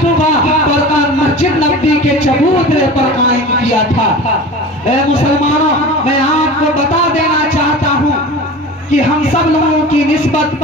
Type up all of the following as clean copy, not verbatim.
صبح پڑھ کر مسجد نبی کے چبوترے پر قائم کیا تھا۔ اے مسلمانوں، میں آپ کو بتا دینا چاہتا ہوں کہ ہم سب لوگوں کی نسبت،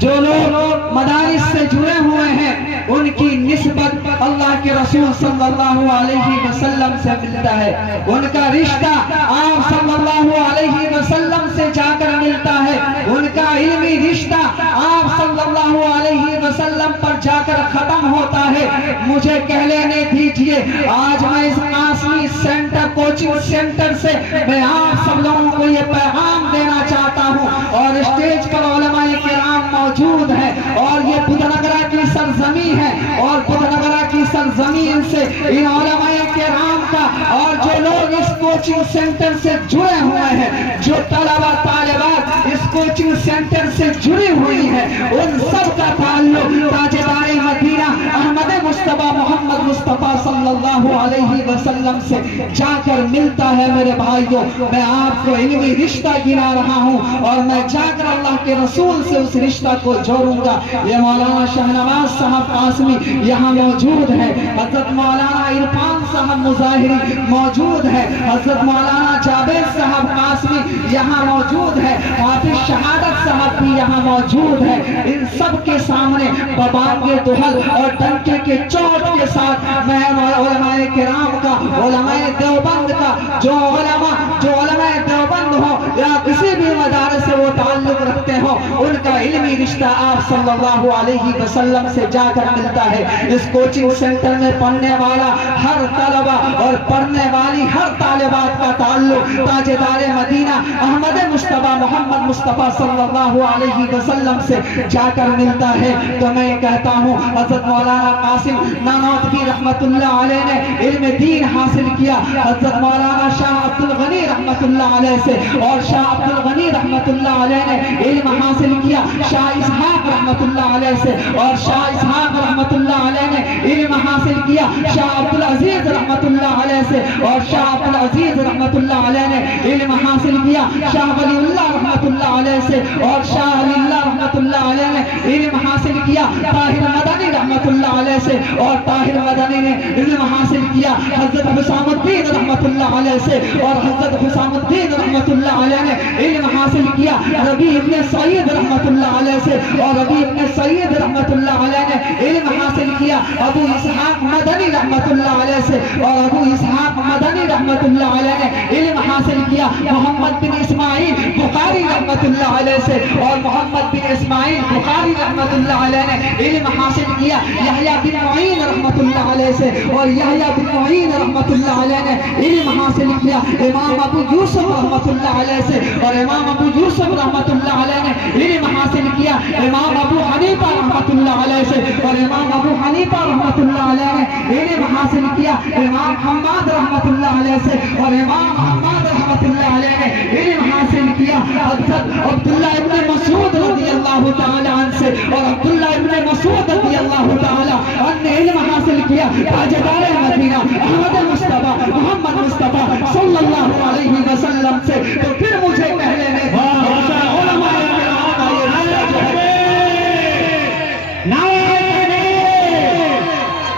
جو لوگ مدارس سے جڑے ہوئے ہیں ان کی نسبت اللہ کے رسول صلی اللہ علیہ وسلم سے ملتا ہے، ان کا رشتہ آپ صلی اللہ علیہ وسلم سے جا کر ملتا ہے، ان کا علمی رشتہ آپ صلی اللہ علیہ وسلم پر جا کر ختم ہوتا ہے۔ مجھے کہہ لینے دیجئے، آج میں اس قاسمی سینٹر کوچنگ سینٹر سے میں آپ سب لوگوں کو یہ پیغام دینا چاہتا ہوں، اور اسٹیج پر علماء کرام موجود ہیں، اور یہ بدنگرہ کی سرزمین ہے، اور بدنگرہ کی سرزمین سے ان علماء کرام کا اور جو لوگ اس کوچنگ سینٹر سے جڑے ہوئے ہیں، جو طلبہ طالبات اس کوچنگ سینٹر سے جڑی ہوئی ہیں، ان سب کا تعلق تاجدار مدینہ احمد مصطفیٰ محمد مصطفیٰ صلی اللہ علیہ وسلم سے جا کر ملتا ہے۔ میرے بھائیوں، میں آپ کو علمی رشتہ گنا رہا ہوں، اور میں جا کر اللہ کے رسول سے اس رشتہ کو جوڑوں گا۔ یہ مولانا شہنواز صاحب قاسمی یہاں موجود ہے، حضرت مولانا عرفان صاحب مظاہری موجود ہے، حضرت مولانا جاوید صاحب قاسمی یہاں موجود ہے، حافظ شہادت صاحب بھی یہاں موجود ہے۔ ان سب کے سامنے ببانگے دہل اور ڈنکے کے چوٹ کے ساتھ میں علماء کرام کا، علماء دیوبند کا، جو علماء دیوبند ہو یا کسی بھی مدارس سے وہ تعلق رکھتے ہو، ان کا علمی رشتہ آپ صلی اللہ علیہ وسلم سے جا کر ملتا ہے۔ اس کوچنگ سینٹر میں پڑھنے والا ہر طلبہ اور پڑھنے والی ہر طالبات کا تعلق تاجدار مدینہ احمد مصطفیٰ محمد مصطفیٰ صلی اللہ علیہ وسلم سے جا کر ملتا ہے۔ تو میں کہتا ہوں، حضرت مولانا قاسم نانوتوی رحمت اللہ علیہ نے علم دین حاصل کیا، حضرت مولانا شاہ عبد الغنی رحمت اللہ علیہ سے، اور شاہ عبد الغنی رحمت اللہ علیہ نے علم حاصل کیا شاہ اسحاق رحمت اللہ علیہ سے، اور شاہ اسحاق رحمت اللہ علیہ نے علم حاصل کیا شاہ عبد العزیز رحمت اللہ علیہ سے، اور شاہ عبد العزیز رحمت اللہ علیہ نے علم حاصل کیا شاہ ولی اللہ رحمت اللہ علیہ سے، اور شاہ ولی اللہ رحمت اللہ علیہ نے علم حاصل کیا طاہر مدنی رحمت اللہ علیہ سے، اور طاہر مدنی نے علم حاصل کیا حضرت حسام الدین رحمت اللہ علیہ سے، اور حضرت حسام الدین رحمت اللہ علیہ نے علم حاصل کیا ربیع ابن سعید رحمت اللہ علیہ سے، اور ربیع ابن سعید رحمت اللہ علیہ نے علم حاصل کیا ابو اسحاق مدنی رحمت اللہ علیہ سے، اور ابو اسحاق مدنی رحمت اللہ علیہ نے علم حاصل کیا محمد بن اسماعیل بخاری رحمت اللہ علیہ سے، اور محمد بن اسماعیل بخاری رحمت اللہ علیہ نے علم حاصل کیا یحییٰ بن معین رحمت اللہ علیہ سے، اور یحییٰ بن معین رحمت اللہ علیہ نے علم حاصل کیا امام ابو یوسف رحمت اللہ علیہ سے، اور امام ابو یوسف رحمت اللہ علیہ نے علم حاصل کیا امام ابو حنیفہ رحمت اللہ علیہ سے، اور امام ابو حنیفہ رحمت اللہ علیہ نے علم حاصل کیا امام حماد رحمت اللہ علیہ سے، اور امام حماد رحمت اللہ علیہ نے علم حاصل کیا حضرت عبداللہ ابن مسعود رضی اللہ تعالی عنہ سے، اور عبداللہ ابن مسعود رضی اللہ تعالی عنہ نے علم حاصل کیا تاجدار مدینہ احمد مصطفیٰ محمد مصطفیٰ صلی اللہ علیہ وسلم سے۔ تو پھر مجھے کہہ لینے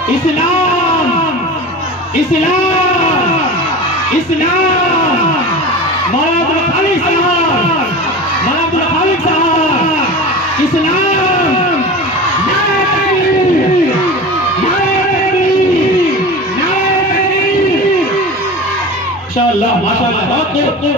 اسلام اسلام اسلام، مولانا عبد الخالق صاحب، مولانا عبد الخالق صاحب، اسلام، نعرہ تکبیر، نعرہ تکبیر، نعرہ تکبیر، ماشاءاللہ ماشاءاللہ۔ تو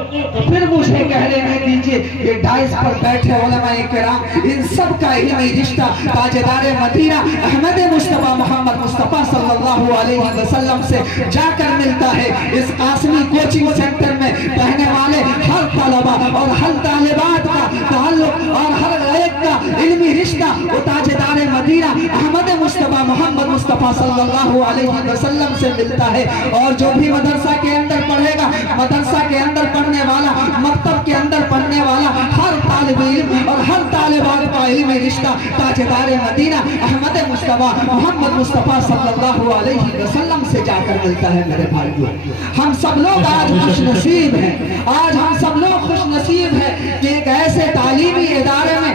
پھر مجھے کہہ لینے دیجئے، یہ ڈائس پر بیٹھے علماء کرام، ان سب کا علمی رشتہ تاجدار مدینہ احمد مصطفیٰ محمد مصطفیٰ صلی اللہ علیہ وسلم سے جا کر ملتا ہے۔ اس قاسمی کوچنگ سینٹر میں پڑھنے والے ہر طلبہ اور ہر طالبات کا تعلق اور ہر ایک کا علمی رشتہ وہ تاجدار مدینہ احمد مصطفیٰ محمد مصطفیٰ صلی اللہ علیہ وسلم سے ملتا ہے۔ اور جو بھی مدرسہ کے اندر پڑھے گا، مدرسہ کے اندر پڑھنے والا، مکتب کے اندر پڑھنے والا ہر طالب علم اور ہر طالبات کا علمی رشتہ تاجدار مدینہ احمد مصطفیٰ محمد مصطفیٰ صلی اللہ علیہ وسلم سے جا کر ملتا ہے۔ میرے بھائیوں، ہم سب لوگ آج خوش نصیب ہیں، آج ہم سب لوگ خوش نصیب ہیں کہ ایک ایسے تعلیمی ادارے میں